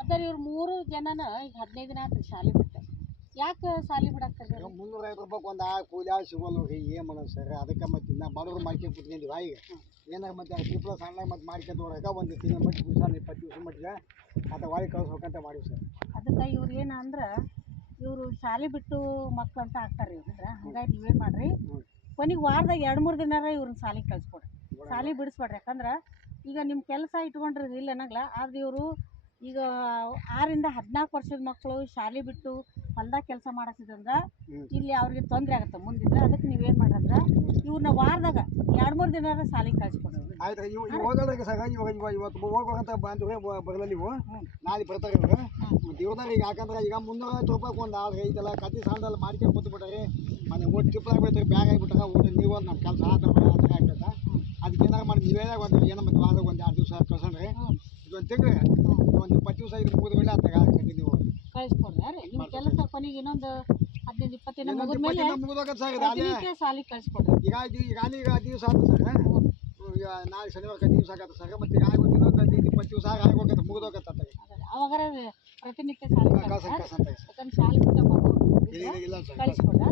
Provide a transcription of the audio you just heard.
ಅದರ ಇವ್ರು 3 ಜನನ ಈಗ 15 ದಿನ ಆತ್ರಿ ಶಾಲೆ ಬಿಟ್ಟು ಯಾಕೆ ಶಾಲೆ ಬಿಡಾಕ್ತಾರೆ ₹350 ಒಂದು ಆ ಕೂಲಿ ಆಳು ಸಿಗೋಲ್ಲ ರೀ ಏನು ಮಾಡೋದು ಸರ್ ಅದಕ್ಕೆ ಮತ್ತೆ ಇನ್ನು ಬಡವ್ರು ಮಾಡ್ಕೊಂಡು ಕುತ್ಕೊಂಡಿವಿ ಈಗ ಏನಾರ ಮತ್ತೆ ಟ್ರಿಪ್ಲ ಸಣ್ಣ ಮತ್ತೆ ಮಾಡ್ಕೊಂಡು ಹೋಗಾಕ ಒಂದು ತಿಂಗಳ ಮಟ್ಟಿಗೆ ಕುಸಾಲ 20 ದಿವಸ ಮಟ್ಟಿಗೆ ಅಥವಾ ವಾಳಿ ಕಳ್ಸ್ಬೇಕಂತ ಮಾಡೀವಿ ಸರ್. ಅದಕ್ಕೆ ಇವ್ರು ಏನಂದ್ರೆ ಇವರು ಶಾಲೆ ಬಿಟ್ಟು ಮಕ್ಳು ಅಂತ ಆಗ್ತಾರೆ ಇವ್ರ ಹಂಗಾಗಿ ನೀವೇನು ಮಾಡ್ರಿ ಕೊನೆಗೆ ವಾರದಾಗ 2-3 ದಿನಾರ ಇವ್ರನ್ನ ಶಾಲೆಗೆ ಕಳಿಸ್ಕೊಡ್ರಿ ಶಾಲೆ ಬಿಡಿಸ್ಬೇಡ್ರಿ ಯಾಕಂದ್ರೆ ಈಗ ನಿಮ್ಮ ಕೆಲಸ ಇಟ್ಕೊಂಡ್ರಿ ಇಲ್ಲ ಅನ್ನಂಗಿಲ್ಲ ಆದ್ರೆ ಇವರು ಈಗ 6ರಿಂದ 14 ವರ್ಷದ ಮಕ್ಕಳು ಶಾಲೆ ಬಿಟ್ಟು ಹೊಲ್ದಾಗ ಕೆಲಸ ಮಾಡತ್ತಿದ್ರಂದ್ರೆ ಇಲ್ಲಿ ಅವ್ರಿಗೆ ತೊಂದರೆ ಆಗುತ್ತೆ ಮುಂದಿದ್ರೆ ಅದಕ್ಕೆ ನೀವೇನು ಮಾಡ್ರಂದ್ರೆ ಇವ್ರನ್ನ ವಾರದಾಗ 2-3 ದಿನಾರ ಶಾಲೆಗೆ ಕಳಿಸ್ಕೊಡ್ರಿ. ಆಯ್ತು ಹೋಗೋದ್ರಿಗೆ ಸರ್ ಇವತ್ತು ಹೋಗೋಂತ ಬಂದ್ರೆ ಬರಲ್ಲ ನೀವು ನಾಳೆ ಬರ್ತಾರೆ ಇವರು ಇವ್ರದಾಗ ಈಗ ಯಾಕಂದ್ರೆ ಈಗ ₹350 ಒಂದು ಆಳು ಐತಲ್ಲ ಕತ್ತಿ ಸಾಲದಲ್ಲಿ ಮಾಡ್ಕೊಂಡು ಕೂತ್ಬಿಟ್ಟಾರೆ ಮನೆ ಊಟ ಟ್ರಿಪ್ ಆಗ್ಬಿಡ್ತಾರೆ ಬ್ಯಾಗ್ ಆಗಿಬಿಟ್ಟಾಗ ಊಟ ನೀವು ನಮ್ಮ ಕೆಲಸ ಆ ಥರ ಆಗ್ತದೆ ಅದಕ್ಕೆ ಏನಾರು ಮಾಡಿ ನೀವೇ ಒಂದು ಏನೋ ಮತ್ತೆ ವಾರದಾಗ ಒಂದು 2 ದಿವಸ ಕಳ್ಸಣ್ರಿ ಇದೊಂದು ತಿಂಗಳು ಒಂದು 20 ದಿವಸ ಇದು ಮುಗಿದ ಮೇಲೆ ಆತಾಗ ನೀವು ಕಳಿಸ್ಕೊಡ್ರಿ ರೀ ನಿಮ್ಮ ಕೆಲಸ ಕೊನೆಗೆ ಇನ್ನೊಂದು 15-20 ದಿನ ಮುಗಿದ್ಮೇಲೆ ಮುಗಿದೋಗತ್ತೆ ಸರ್ ಶಾಲೆಗೆ ಕಳಿಸ್ಕೊಡ್ರಿ. ಈಗ ದಿವಸ ಆಯ್ತು ಸರ್ ಈಗ ನಾಳೆ ಶನಿವಾರ ದಿವಸ ಆಗತ್ತೆ ಸರ್ ಮತ್ತೆ ಈಗ ಆಗೋದು ಇನ್ನೊಂದು 15-20 ದಿವಸ ಆಗೋಗತ್ತೆ ಮುಗಿದೋಗತ್ತೆ ಅವಾಗ ಪ್ರತಿನಿತ್ಯ ಶಾಲೆ ಕಳ್ಸಂತ ಯಾಕಂದ್ರೆ ಶಾಲೆ ಬಿಟ್ಟು ಇಲ್ಲ ಸರ್ ಕಳಿಸ್ಕೊಡ್ರಿ.